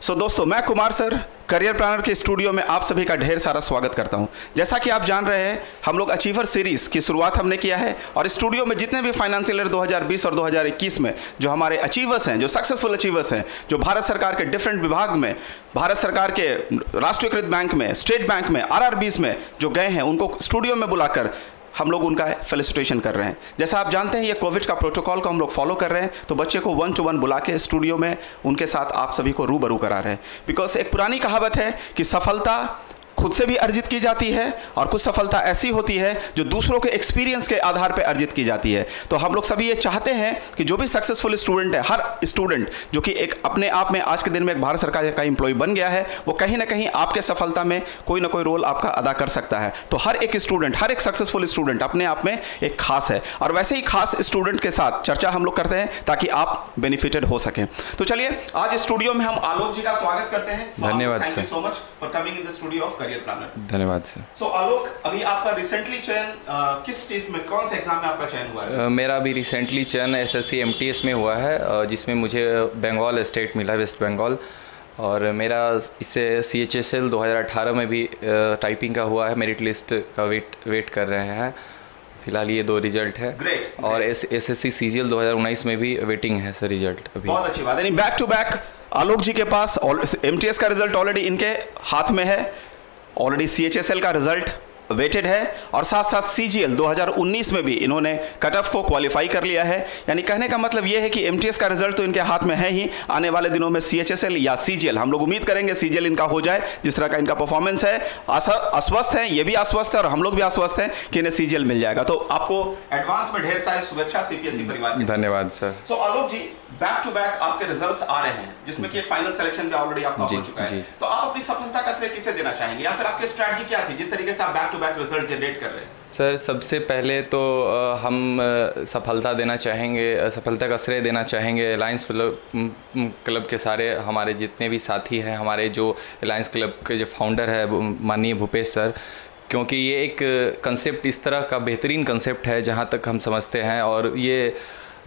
दोस्तों, मैं Kumar sir career planner के स्टूडियो में आप सभी का ढेर सारा स्वागत करता हूं। जैसा कि आप जान रहे हैं, हम लोग अचीवर सीरीज की शुरुआत हमने किया है और स्टूडियो में जितने भी फाइनेंशियल ईयर 2020 और 2021 में जो हमारे अचीवर्स हैं, जो सक्सेसफुल अचीवर्स हैं, जो भारत सरकार के डिफरेंट विभाग में, भारत सरकार के राष्ट्रीयकृत बैंक में, स्टेट बैंक में, आरआरबीज में जो गए हैं, उनको स्टूडियो में बुलाकर हम लोग उनका फेलिसिटेशन कर रहे हैं। जैसा आप जानते हैं, ये कोविड का प्रोटोकॉल को हम लोग फॉलो कर रहे हैं, तो बच्चे को 1 to 1 बुला के स्टूडियो में उनके साथ आप सभी को रूबरू करा रहे हैं। बिकॉज एक पुरानी कहावत है कि सफलता खुद से भी अर्जित की जाती है और कुछ सफलता ऐसी होती है जो दूसरों के एक्सपीरियंस के आधार पर अर्जित की जाती है। तो हम लोग सभी ये चाहते हैं कि जो भी सक्सेसफुल स्टूडेंट है, हर स्टूडेंट जो कि एक अपने आप में आज के दिन में एक भारत सरकार का एम्प्लॉय बन गया है, वो कहीं ना कहीं आपके सफलता में कोई ना कोई रोल आपका अदा कर सकता है। तो हर एक स्टूडेंट, हर एक सक्सेसफुल स्टूडेंट अपने आप में एक खास है और वैसे ही खास स्टूडेंट के साथ चर्चा हम लोग करते हैं ताकि आप बेनिफिटेड हो सकें। तो चलिए, आज स्टूडियो में हम आलोक जी का स्वागत करते हैं। धन्यवाद sir, thank you so much for coming in the studio of career planner. धन्यवाद सर। सो आलोक, अभी आपका रिसेंटली चयन किस चीज में, कौन से एग्जाम में आपका चयन हुआ है? मेरा अभी रिसेंटली चयन एसएससी एमटीएस में हुआ है, जिसमें मुझे बंगाल स्टेट मिला, वेस्ट बंगाल। और मेरा इससे CHSL 2018 में भी टाइपिंग का हुआ है। मेरिट लिस्ट का वेट कर रहे हैं। फिलहाल ये 2 रिजल्ट है। ग्रेट। और SSC CGL 2019 में भी वेटिंग है सर रिजल्ट अभी। बहुत अच्छी बात है। बैक टू बैक आलोक जी के पास MTS का रिजल्ट ऑलरेडी इनके हाथ में है, ऑलरेडी CHSL का रिजल्ट वेटेड है और साथ साथ CGL 2019 में भी इन्होंने कट ऑफ को क्वालिफाई कर लिया है। यानी कहने का मतलब यह है कि MTS का रिजल्ट तो इनके हाथ में है ही, आने वाले दिनों में CHSL या CGL, हम लोग उम्मीद करेंगे CGL इनका हो जाए। जिस तरह का इनका परफॉर्मेंस है, आश्वस्त है, ये भी आश्वस्त है और हम लोग भी आश्वस्त हैं कि इन्हें CGL मिल जाएगा। तो आपको एडवांस में ढेर सारी शुभेच्छा CPSE परिवार की। धन्यवाद sir. So Alok ji, back to back आपके रिजल्ट्स आ रहे हैं, जिसमें कि एक फाइनल सिलेक्शन भी ऑलरेडी आपका हो चुका है। तो आप अपनी सफलता का श्रेय किसे देना चाहेंगे, या फिर आपकी स्ट्रेटजी क्या थी जिस तरीके से आप back to back result generate कर रहे हैं? सर, सबसे पहले तो हम सफलता का श्रेय देना चाहेंगे अलायंस क्लब के सारे हमारे जितने भी साथी हैं, हमारे जो अलायंस क्लब के जो फाउंडर है माननीय भूपेश सर, क्योंकि ये एक कंसेप्ट इस तरह का बेहतरीन कंसेप्ट है जहाँ तक हम समझते हैं, और ये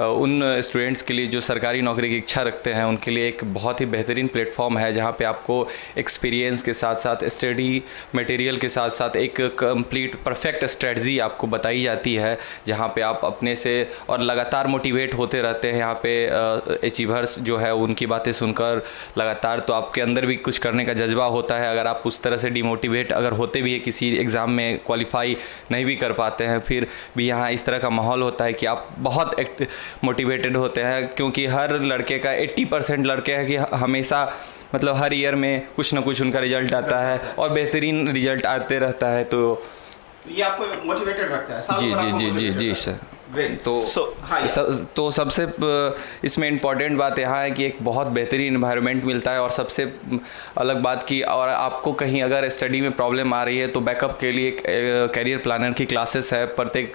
उन स्टूडेंट्स के लिए जो सरकारी नौकरी की इच्छा रखते हैं उनके लिए एक बहुत ही बेहतरीन प्लेटफॉर्म है, जहाँ पे आपको एक्सपीरियंस के साथ साथ स्टडी मटेरियल के साथ साथ एक कंप्लीट परफेक्ट स्ट्रेटजी आपको बताई जाती है, जहाँ पे आप अपने से और लगातार मोटिवेट होते रहते हैं। यहाँ पे अचीवर्स जो है उनकी बातें सुनकर लगातार तो आपके अंदर भी कुछ करने का जज्बा होता है। अगर आप उस तरह से डिमोटिवेट अगर होते भी है, किसी एग्ज़ाम में क्वालिफाई नहीं भी कर पाते हैं, फिर भी यहाँ इस तरह का माहौल होता है कि आप बहुत मोटिवेटेड होते हैं, क्योंकि हर लड़के का 80% लड़के हैं कि हमेशा मतलब हर ईयर में कुछ ना कुछ उनका रिजल्ट आता है और बेहतरीन रिजल्ट आते रहता है। तो ये आपको मोटिवेटेड रखता है? जी जी जी जी जी सर। तो सबसे इसमें इम्पॉर्टेंट बात यहाँ है कि एक बहुत बेहतरीन इन्वायरमेंट मिलता है, और सबसे अलग बात की, और आपको कहीं अगर स्टडी में प्रॉब्लम आ रही है तो बैकअप के लिए करियर प्लानर की क्लासेस है। प्रत्येक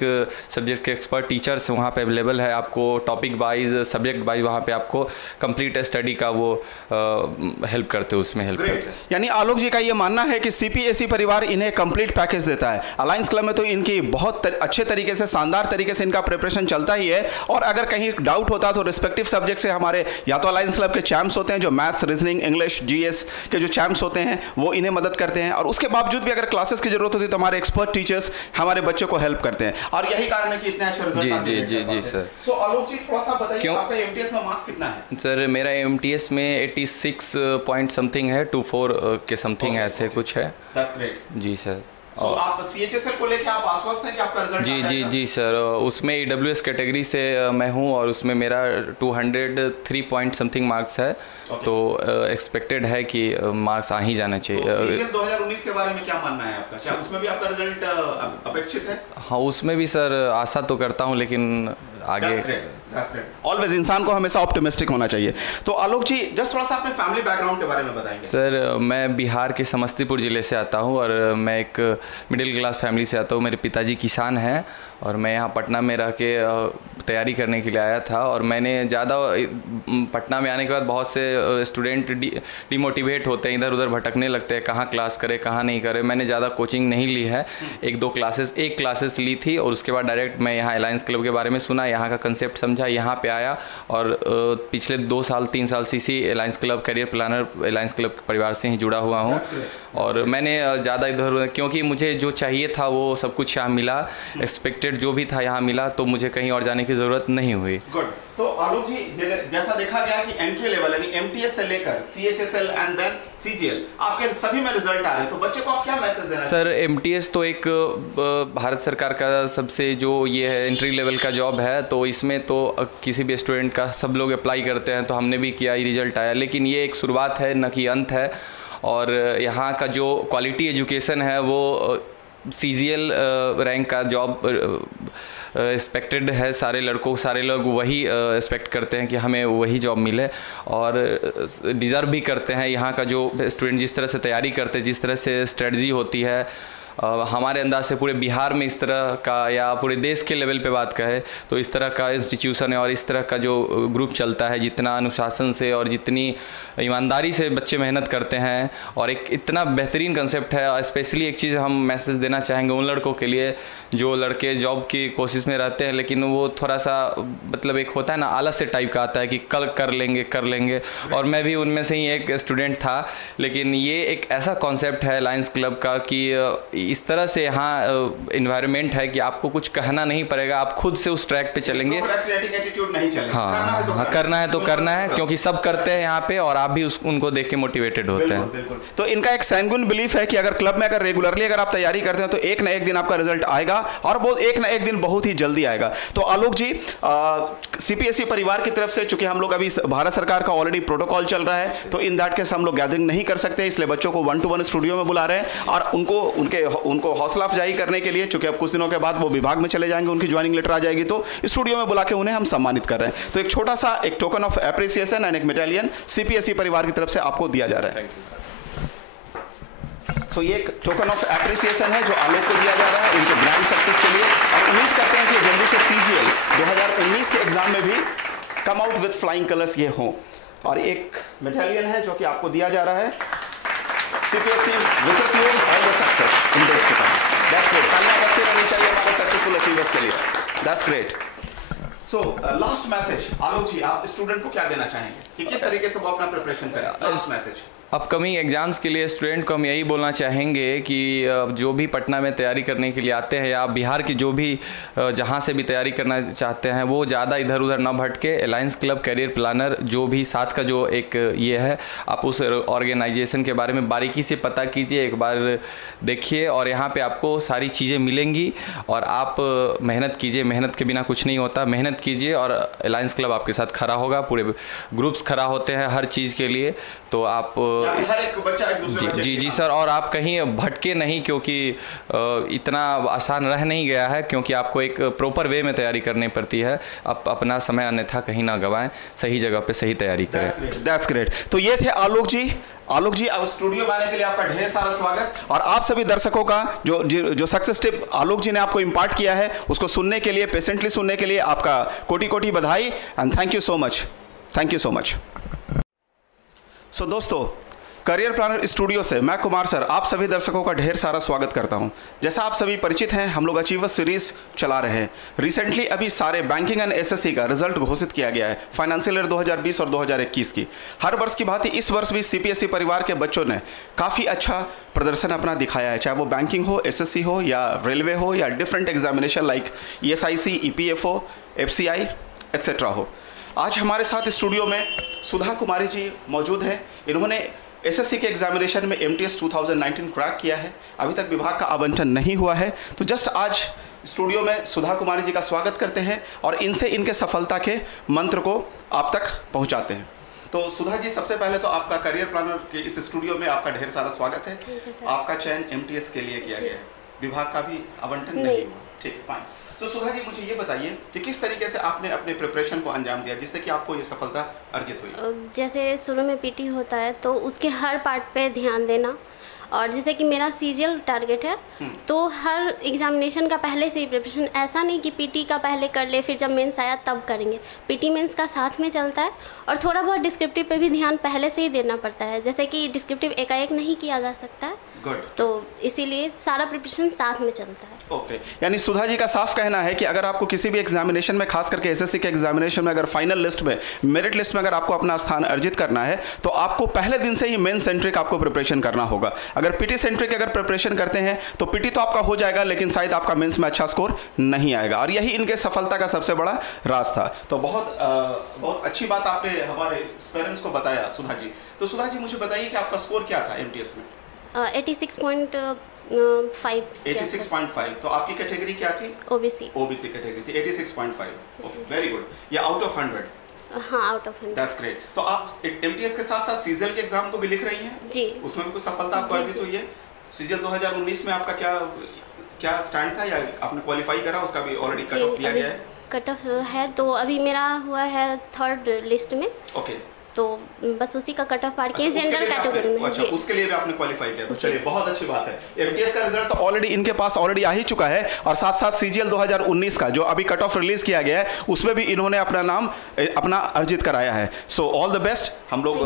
सब्जेक्ट के एक्सपर्ट टीचर्स वहाँ पे अवेलेबल है। आपको टॉपिक वाइज, सब्जेक्ट वाइज वहाँ पे आपको कंप्लीट स्टडी का वो हेल्प करते हैं, उसमें हेल्प करते हैं। यानी आलोक जी का ये मानना है कि CPSE परिवार इन्हें कंप्लीट पैकेज देता है। अलायंस क्लब में तो इनकी बहुत अच्छे तरीके से, शानदार तरीके से इनका प्रिपरेशन चलता ही है, और अगर कहीं डाउट होता तो रिस्पेक्टिव सब्जेक्ट से हमारे या तो अलायंस क्लब के चैंप्स होते हैं जो मैथ्स, रीजनिंग, इंग्लिश, GS के जो चैंप्स होते हैं वो इन्हें मदद करते हैं, और उसके बावजूद भी अगर क्लासेस की जरूरत होती है तो हमारे एक्सपर्ट टीचर्स हमारे बच्चों को हेल्प करते हैं, और यही कारण है कि इतने अच्छे रिजल्ट आते हैं। जी जी सर। सो आलोक जी, थोड़ा सा बताइए आपका MTS में मार्क्स कितना है? सर, मेरा MTS में 86 पॉइंट समथिंग है, 24 के समथिंग ऐसे कुछ है। That's great. जी सर। और आप CHSL को लेकर आप आश्वस्त हैं कि आपका रिजल्ट? जी सर। उसमें EWS कैटेगरी से मैं हूं और उसमें मेरा 203 पॉइंट समथिंग मार्क्स है। तो एक्सपेक्टेड है कि मार्क्स आ ही जाना चाहिए। तो CGL 2019 के बारे में क्या मानना है आपका? क्या उसमें भी आपका रिजल्ट अपेक्षित है? हाँ, उसमें भी सर आशा तो करता हूं, लेकिन आगे ऑलवेज इंसान को हमेशा ऑप्टिमिस्टिक होना चाहिए। तो आलोक जी, जस्ट थोड़ा सा अपने फैमिली बैकग्राउंड के बारे में बताएंगे? सर, मैं बिहार के समस्तीपुर ज़िले से आता हूं और मैं एक मिडिल क्लास फैमिली से आता हूं। मेरे पिताजी किसान हैं और मैं यहाँ पटना में रह के तैयारी करने के लिए आया था, और मैंने ज़्यादा पटना में आने के बाद बहुत से स्टूडेंट डिमोटिवेट होते हैं, इधर उधर भटकने लगते हैं, कहाँ क्लास करें कहाँ नहीं करें। मैंने ज़्यादा कोचिंग नहीं ली है, एक क्लासेस ली थी, और उसके बाद डायरेक्ट मैं यहाँ अलायंस क्लब के बारे में सुना, यहाँ का कंसेप्ट समझा, समझा, यहाँ पे आया और पिछले 2-3 साल से इसी alliance club career planner alliance club परिवार से ही जुड़ा हुआ हूँ। और मैंने ज़्यादा इधर, क्योंकि मुझे जो चाहिए था वो सब कुछ यहाँ मिला, एक्सपेक्टेड जो भी था यहाँ मिला, तो मुझे कहीं और जाने की ज़रूरत नहीं हुई। गुड। तो आलोक जी, जैसा देखा गया कि एंट्री लेवल यानी एमटीएस से लेकर सीएचएसएल एंड देन सीजीएल आपके सभी में रिजल्ट आ रहे हैं, तो बच्चे को आप क्या मैसेज देना? सर, एमटीएस तो एक भारत सरकार का सबसे जो ये है एंट्री लेवल का जॉब है, तो इसमें तो किसी भी स्टूडेंट का सब लोग अप्लाई करते हैं, तो हमने भी किया, रिजल्ट आया। लेकिन ये एक शुरुआत है, न कि अंत है। और यहाँ का जो क्वालिटी एजुकेशन है वो सीजीएल रैंक का जॉब एक्सपेक्टेड है। सारे लोग वही एक्सपेक्ट करते हैं कि हमें वही जॉब मिले और डिज़र्व भी करते हैं। यहाँ का जो स्टूडेंट जिस तरह से तैयारी करते हैं, जिस तरह से स्ट्रेटजी होती है, हमारे अंदाज से पूरे बिहार में इस तरह का या पूरे देश के लेवल पे बात करें तो इस तरह का इंस्टीट्यूशन है और इस तरह का जो ग्रुप चलता है, जितना अनुशासन से और जितनी ईमानदारी से बच्चे मेहनत करते हैं और एक इतना बेहतरीन कंसेप्ट है। स्पेशली एक चीज़ हम मैसेज देना चाहेंगे उन लड़कों के लिए जो लड़के जॉब की कोशिश में रहते हैं, लेकिन वो थोड़ा सा मतलब एक होता है ना, आलस से टाइप का आता है कि कल कर लेंगे। और मैं भी उनमें से ही एक स्टूडेंट था। लेकिन ये एक ऐसा कॉन्सेप्ट है लायंस क्लब का कि इस तरह से यहाँ इन्वायरमेंट है कि आपको कुछ कहना नहीं पड़ेगा, आप खुद से उस ट्रैक पे चलेंगे। हाँ, करना है तो करना है, क्योंकि सब करते हैं यहाँ पे और आप भी उनको देख के मोटिवेटेड होते हैं। बिल्कुल। तो इनका एक सैंगुइन बिलीफ है कि अगर क्लब में रेगुलरली अगर आप तैयारी करते हैं तो एक ना एक दिन आपका रिजल्ट आएगा और वो एक ना एक दिन बहुत ही जल्दी आएगा। तो आलोक जी, सीपीएसई परिवार की तरफ से चूंकि हम लोग अभी भारत सरकार का ऑलरेडी प्रोटोकॉल चल रहा है, तो इन दैट केस हम लोग गैदरिंग नहीं कर सकते, इसलिए बच्चों को 1-to-1 स्टूडियो में बुला रहे हैं और उनको हौसला अफजाई करने के लिए, चूंकि अब कुछ दिनों के बाद वो विभाग में चले जाएंगे, उनकी ज्वाइनिंग लेटर आ जाएगी, तो स्टूडियो में बुला के उन्हें हम सम्मानित कर रहे हैं। तो एक छोटा सा एक टोकन ऑफ एप्रिसिएशन एंड एक मेडालियन सीपीएसई परिवार की तरफ से आपको दिया जा रहा है। तो ये एक टोकन ऑफ एप्रिसिएशन है जो आलोक को दिया जा रहा है उनके ग्रैंड सक्सेस के लिए, और उम्मीद करते हैं कि जल्दी से सीजीएल 2019 के एग्जाम में भी come out with flying colours ये हों। और एक मेडालियन है जो कि आपको दिया जा रहा है। CPSE wishes you all the success in this time. That's great. तालियां बजती रहनी चाहिए हमारे सक्सेसफुल अचीवर्स के लिए। That's great. So last message Alok ji, आप स्टूडेंट को क्या देना चाहेंगे कि किस तरीके से वो अपना प्रिपरेशन करें? लास्ट मैसेज अपकमिंग एग्ज़ाम्स के लिए स्टूडेंट को हम यही बोलना चाहेंगे कि जो भी पटना में तैयारी करने के लिए आते हैं या बिहार की जो भी जहाँ से भी तैयारी करना चाहते हैं, वो ज़्यादा इधर उधर ना भटके। अलायंस क्लब करियर प्लानर जो भी साथ का जो एक ये है, आप उस ऑर्गेनाइजेशन के बारे में बारीकी से पता कीजिए, एक बार देखिए और यहाँ पे आपको सारी चीज़ें मिलेंगी और आप मेहनत कीजिए। मेहनत के बिना कुछ नहीं होता, मेहनत कीजिए और अलायंस क्लब आपके साथ खड़ा होगा। पूरे ग्रुप्स खड़ा होते हैं हर चीज़ के लिए, तो आप हर एक बच्चा एक दूसरे जी सर। और आप कहीं भटके नहीं, क्योंकि इतना आसान रह नहीं गया है, क्योंकि आपको एक प्रॉपर वे में तैयारी करनी पड़ती है। आप अपना समय अन्यथा कहीं ना गवाएं, सही जगह पे सही तैयारी करें। That's great. तो ये थे आलोक जी। आलोक जी, अब स्टूडियो में आने के लिए आपका ढेर सारा स्वागत, और आप सभी दर्शकों का जो सक्सेस टिप आलोक जी ने आपको इम्पार्ट किया है उसको सुनने के लिए, पेशेंटली सुनने के लिए आपका कोटि कोटि बधाई and thank you so much. Thank you so much. So दोस्तों, करियर प्लानर स्टूडियो से मैं कुमार सर आप सभी दर्शकों का ढेर सारा स्वागत करता हूं। जैसा आप सभी परिचित हैं, हम लोग अचीवर्स सीरीज चला रहे हैं। रिसेंटली अभी सारे बैंकिंग एंड एसएससी का रिजल्ट घोषित किया गया है, फाइनेंशियल ईयर 2020 और 2021 की। हर वर्ष की भांति इस वर्ष भी सीपीएसई परिवार के बच्चों ने काफ़ी अच्छा प्रदर्शन अपना दिखाया है, चाहे वो बैंकिंग हो, एसएससी हो या रेलवे हो या different examination like ESIC, EPFO, FCI etcetera हो। आज हमारे साथ स्टूडियो में सुधा कुमारी जी मौजूद हैं। इन्होंने एसएससी के एग्जामिनेशन में एमटीएस 2019 क्रैक किया है, अभी तक विभाग का आवंटन नहीं हुआ है। तो जस्ट आज स्टूडियो में सुधा कुमारी जी का स्वागत करते हैं और इनसे इनके सफलता के मंत्र को आप तक पहुंचाते हैं। तो सुधा जी, सबसे पहले तो आपका करियर प्लानर के इस स्टूडियो में आपका ढेर सारा स्वागत है। आपका चयन एमटीएस के लिए किया गया है, विभाग का भी आवंटन नहीं हुआ। ठीक, फाइन। तो सुधा जी, मुझे ये बताइए कि किस तरीके से आपने अपने प्रिपरेशन को अंजाम दिया जिससे कि आपको ये सफलता अर्जित हुई? जैसे शुरू में पीटी होता है तो उसके हर पार्ट पे ध्यान देना और जैसे कि मेरा सीजीएल टारगेट है, तो हर एग्जामिनेशन का पहले से ही प्रिपरेशन, ऐसा नहीं कि पीटी का पहले कर ले फिर जब मेंस आया तब करेंगे। पीटी मेंस का साथ में चलता है और थोड़ा बहुत डिस्क्रिप्टिव पे भी ध्यान पहले से ही देना पड़ता है, जैसे कि डिस्क्रिप्टिव एकाएक नहीं किया जा सकता है। गुड। तो इसीलिए सारा प्रिपरेशन साथ में चलता है। ओके, यानी सुधा जी का साफ कहना है कि अगर आपको किसी भी एग्जामिनेशन में, खास करके एसएससी के एग्जामिनेशन में, अगर फाइनल लिस्ट में, मेरिट लिस्ट में अगर आपको अपना स्थान अर्जित करना है तो आपको पहले दिन से ही मेन सेंट्रिक आपको प्रिपरेशन करना होगा। अगर पीटी सेंट्रिक अगर प्रिपरेशन करते हैं तो पीटी तो आपका हो जाएगा, लेकिन शायद आपका मेंस में अच्छा स्कोर नहीं आएगा, और यही इनके सफलता का सबसे बड़ा राज था। तो बहुत अच्छी बात आपने हमारे पेरेंट्स को बताया सुधा जी। तो सुधा जी मुझे बताइए कि आपका स्कोर क्या था एमटीएस में? 86.5। 86.5। तो आपकी कैटेगरी क्या थी? ओबीसी कैटेगरी थी। 86.5। Very good. ये आउट ऑफ 100? हाँ, आउट ऑफ 100। That's great. तो आप एमटीएस के साथ साथ सीजीएल के एग्जाम को भी लिख रही हैं? जी। उसमें भी कुछ सफलता आपको अर्जित हुई है? सीजीएल 2019 में आपका क्या स्टैंड था, या आपने क्वालिफाई करा, उसका भी ऑलरेडी कट ऑफ दिया गया है? कट ऑफ है, तो अभी मेरा हुआ है 3rd लिस्ट में। ओके। तो बस उसी का कट ऑफ पार के जनरल कैटेगरी में। अच्छा, उसके लिए भी आपने क्वालिफाई किया, तो चलिए बहुत अच्छी बात है। एमटीएस का रिजल्ट तो ऑलरेडी इनके पास ऑलरेडी आ ही चुका है, और साथ साथ सीजीएल 2019 का जो अभी कट ऑफ रिलीज किया गया है उसमें भी इन्होंने अपना नाम अर्जित कराया है। So all the best. हम लोग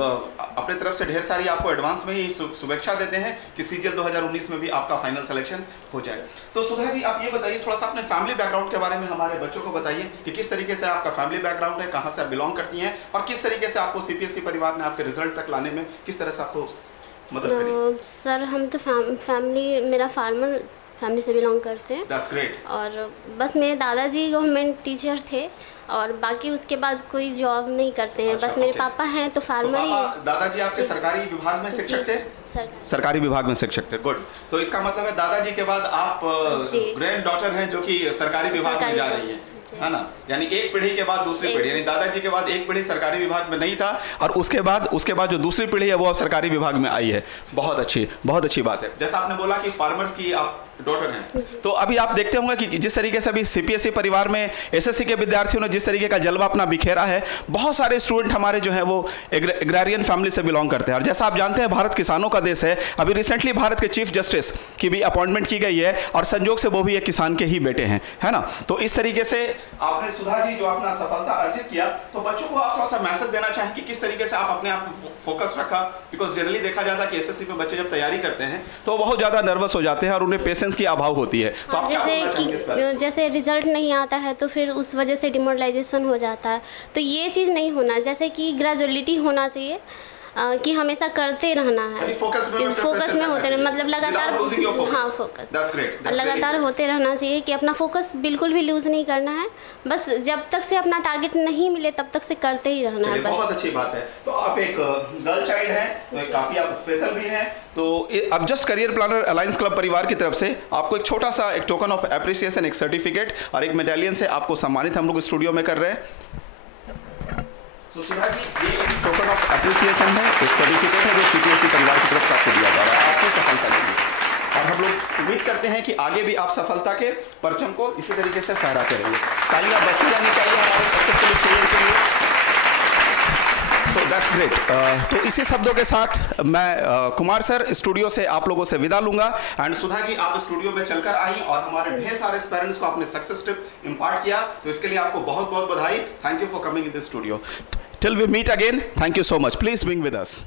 अपने तरफ से ढेर सारी आपको एडवांस में ही शुभेच्छा देते हैं कि सीजीएल 2019 में भी आपका फाइनल सिलेक्शन हो जाए। तो सुधा जी आप ये बताइए, थोड़ा सा अपने फैमिली बैकग्राउंड के बारे में हमारे बच्चों को बताइए कि किस तरीके से आपका फैमिली बैकग्राउंड है, कहाँ से आप बिलोंग करती हैं, और किस तरीके से आपको सीपीएसई परिवार ने आपके रिजल्ट तक लाने में किस तरह से आपको मदद करी? सर हम तो फैमिली, मेरा फार्मर फैमिली से बिलोंग करते हैं। That's great. और बस मेरे दादाजी गवर्नमेंट टीचर थे, और बाकी उसके बाद कोई जॉब नहीं करते हैं। अच्छा, बस मेरे okay. पापा हैं तो फार्मर ही। दादाजी आपके सरकारी विभाग में शिक्षक थे? सरकारी विभाग में शिक्षक थे। गुड। तो इसका मतलब है दादाजी के बाद आप ग्रैंड डॉटर हैं जो कि सरकारी विभाग में जा रही हैं, है ना? यानी एक पीढ़ी के बाद दूसरी पीढ़ी, यानी दादाजी के बाद एक पीढ़ी सरकारी विभाग में नहीं था, और उसके बाद जो दूसरी पीढ़ी है वो अब सरकारी विभाग में आई है। बहुत अच्छी बात है। जैसा आपने बोला कि फार्मर्स की आप डॉटर हैं, तो अभी आप देखते होंगे कि जिस तरीके से अभी सीपीएसई परिवार में एसएससी के विद्यार्थियों ने जिस तरीके का जलवा अपना बिखेरा है, बहुत सारे स्टूडेंट हमारे जो हैं वो एग्रारियन फैमिली से बिलोंग करते हैं। और जैसा आप जानते हैं भारत किसानों का देश है। अभी रिसेंटली भारत के चीफ जस्टिस की भी अपॉइंटमेंट की गई है, और संजोग से वो भी एक किसान के ही बेटे हैं, है ना? तो इस तरीके से आपने सुधा जी जो अपना सफलता अर्जित किया, तो बच्चों को आप थोड़ा सा मैसेज देना चाहें कि किस तरीके से आप अपने आप को फोकस रखा, बिकॉज जनरली देखा जाता है कि एसएससी पे बच्चे जब तैयारी करते हैं तो बहुत ज़्यादा नर्वस हो जाते हैं और उन्हें पेशेंस की अभाव होती है। तो आप जैसे रिजल्ट नहीं आता है तो फिर उस वजह से डिमोरलाइजेशन हो जाता है, तो ये चीज़ नहीं होना, जैसे कि ग्रेजुअलिटी होना चाहिए, कि हमेशा करते रहना है, फोकस में होते रहना, मतलब लगातार, हाँ फोकस लगातार होते रहना चाहिए, कि अपना फोकस बिल्कुल भी लूज नहीं करना है, बस जब तक से अपना टारगेट नहीं मिले तब तक से करते ही रहना है। बहुत अच्छी बात है। तो आप एक गर्ल चाइल्ड हैं, तो काफी आप स्पेशल भी हैं, तो अब just career planner alliance club परिवार की तरफ से आपको एक छोटा सा एक टोकन ऑफ एप्रिसिएशन, एक सर्टिफिकेट और एक मेडालियन से आपको सम्मानित हम लोग स्टूडियो में कर रहे हैं। तो सुधा जी, ये एक टोकन ऑफ एप्रिसिएशन है, एक सर्टिफिकेट है जो सीपीएसई परिवार की तरफ से आपको दिया जा रहा है आपकी सफलता के लिए, और हम लोग उम्मीद करते हैं कि आगे भी आप सफलता के परचम को इसी तरीके से फहराते रहेंगे। तालियां बजती जानी चाहिए हमारे सक्सेसफुल स्टूडेंट के लिए। So that's great. तो इसी शब्दों के साथ मैं कुमार सर स्टूडियो से आप लोगों से विदा लूंगा, एंड सुधा जी आप स्टूडियो में चलकर आई और हमारे ढेर सारे पेरेंट्स को आपने सक्सेस टिप इम्पार्ट किया, तो इसके लिए आपको बहुत बहुत बधाई। Thank you for coming in this studio. Till we meet again, thank you so much. Please swing with us.